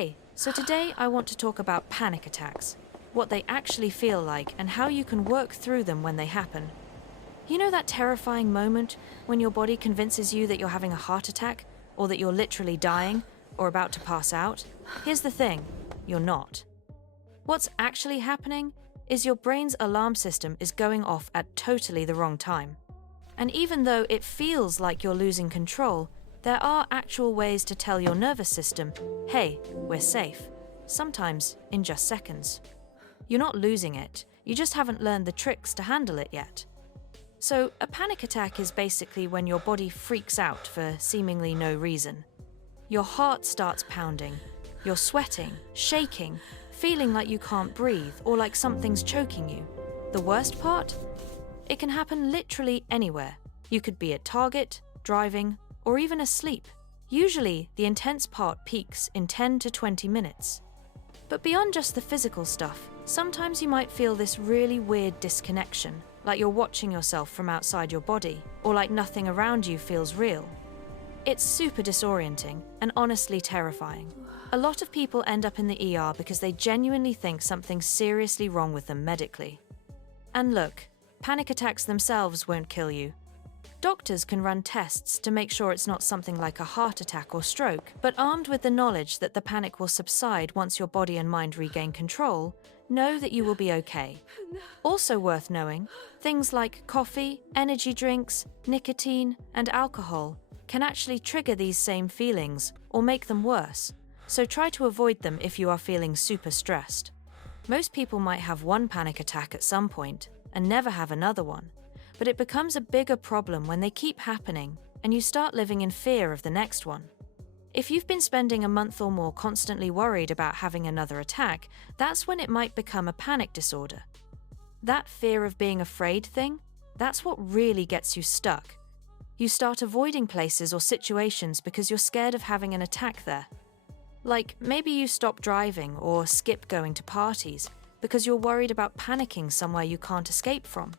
Hey, so today I want to talk about panic attacks, what they actually feel like, and how you can work through them when they happen. You know that terrifying moment when your body convinces you that you're having a heart attack, or that you're literally dying, or about to pass out? Here's the thing, you're not. What's actually happening is your brain's alarm system is going off at totally the wrong time. And even though it feels like you're losing control, there are actual ways to tell your nervous system, hey, we're safe, sometimes in just seconds. You're not losing it, you just haven't learned the tricks to handle it yet. So, a panic attack is basically when your body freaks out for seemingly no reason. Your heart starts pounding, you're sweating, shaking, feeling like you can't breathe or like something's choking you. The worst part? It can happen literally anywhere. You could be at Target, driving, or even asleep. Usually, the intense part peaks in 10 to 20 minutes. But beyond just the physical stuff, sometimes you might feel this really weird disconnection, like you're watching yourself from outside your body, or like nothing around you feels real. It's super disorienting and honestly terrifying. A lot of people end up in the ER because they genuinely think something's seriously wrong with them medically. And look, panic attacks themselves won't kill you. Doctors can run tests to make sure it's not something like a heart attack or stroke, but armed with the knowledge that the panic will subside once your body and mind regain control, know that you will be okay. Also worth knowing, things like coffee, energy drinks, nicotine, and alcohol can actually trigger these same feelings or make them worse, so try to avoid them if you are feeling super stressed. Most people might have one panic attack at some point and never have another one, but it becomes a bigger problem when they keep happening and you start living in fear of the next one. If you've been spending a month or more constantly worried about having another attack, that's when it might become a panic disorder. That fear of being afraid thing, that's what really gets you stuck. You start avoiding places or situations because you're scared of having an attack there. Like maybe you stop driving or skip going to parties because you're worried about panicking somewhere you can't escape from.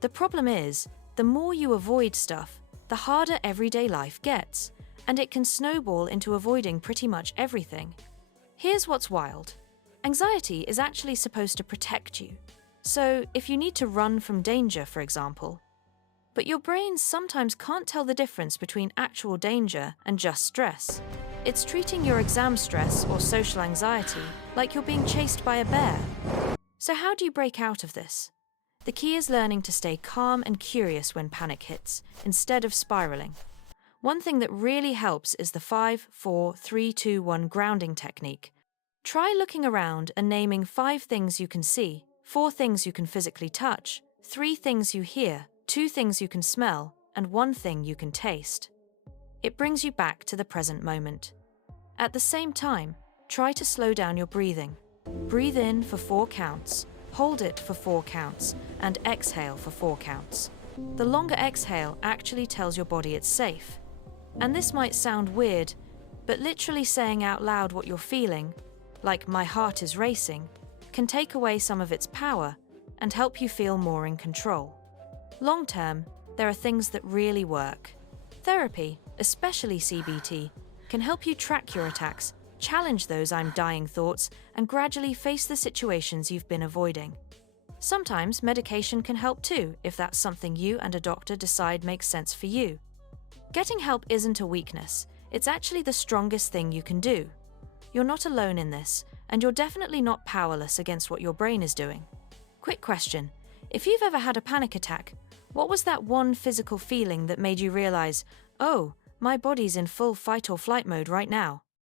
The problem is, the more you avoid stuff, the harder everyday life gets, and it can snowball into avoiding pretty much everything. Here's what's wild. Anxiety is actually supposed to protect you. So, if you need to run from danger, for example, but your brain sometimes can't tell the difference between actual danger and just stress. It's treating your exam stress or social anxiety like you're being chased by a bear. So how do you break out of this? The key is learning to stay calm and curious when panic hits, instead of spiraling. One thing that really helps is the 5, 4, 3, 2, 1 grounding technique. Try looking around and naming 5 things you can see, 4 things you can physically touch, 3 things you hear, 2 things you can smell, and 1 thing you can taste. It brings you back to the present moment. At the same time, try to slow down your breathing. Breathe in for 4 counts, hold it for 4 counts, and exhale for 4 counts. The longer exhale actually tells your body it's safe. And this might sound weird, but literally saying out loud what you're feeling, like my heart is racing, can take away some of its power and help you feel more in control. Long term, there are things that really work. Therapy, especially CBT, can help you track your attacks, challenge those I'm dying thoughts, and gradually face the situations you've been avoiding. Sometimes medication can help too, if that's something you and a doctor decide makes sense for you. Getting help isn't a weakness, it's actually the strongest thing you can do. You're not alone in this, and you're definitely not powerless against what your brain is doing. Quick question, if you've ever had a panic attack, what was that one physical feeling that made you realize, oh, my body's in full fight or flight mode right now?